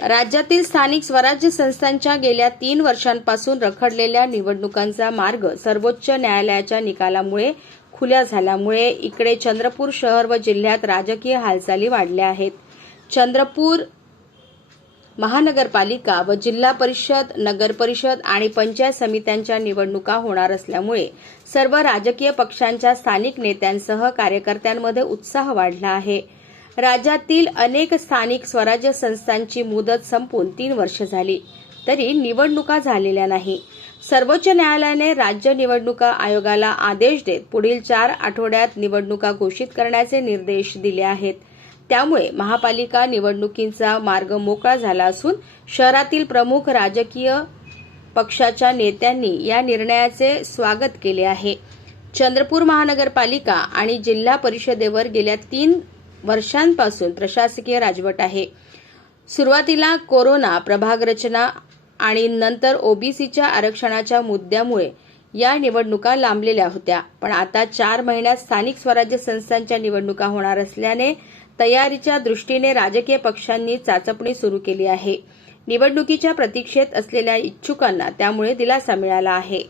राज्यातील स्थानिक स्वराज्य संस्थांच्या गेल्या तीन वर्षांपासून रखडलेल्या निवडणुकांचा मार्ग सर्वोच्च न्यायालयाच्या निकालामुळे खुल्या झाल्यामुळे इकडे चंद्रपूर शहर व जिल्ह्यात राजकीय हालचाली वाढल्या आहेत. चंद्रपूर महानगरपालिका व जिल्हा परिषद नगर परिषद आणि पंचायत समित्यांच्या निवडणुका होणार असल्यामुळे सर्व राजकीय पक्षांच्या स्थानिक नेत्यांसह कार्यकर्त्यांमध्ये उत्साह वाढला आहे. राज्यातील अनेक स्थानिक स्वराज्य संस्थांची मुदत संपून तीन वर्ष झाली. तरी निवडणुका झालेल्या नाही. सर्वोच्च न्यायालयाने राज्य निवडणुका आयोगाला आदेश देत पुढील चार आठवड्यात निवडणुका घोषित करण्याचे निर्देश दिले आहेत. त्यामुळे महापालिका निवडणुकींचा मार्ग मोकळा झाला असून शहरातील प्रमुख राजकीय पक्षाच्या नेत्यांनी या निर्णयाचे स्वागत केले आहे. चंद्रपूर महानगरपालिका आणि जिल्हा परिषदेवर गेल्या तीन वर्षांपासून प्रशासकीय राजवट आहे. सुरुवातीला कोरोना प्रभाग रचना आणि नंतर ओबीसीच्या आरक्षणाच्या मुद्द्यामुळे या निवडणुका लांबलेल्या होत्या. पण आता चार महिन्यात स्थानिक स्वराज्य संस्थांच्या निवडणुका होणार असल्याने तयारीच्या दृष्टीने राजकीय पक्षांनी चाचपणी सुरू केली आहे. निवडणुकीच्या प्रतीक्षेत असलेल्या इच्छुकांना त्यामुळे दिलासा मिळाला आहे.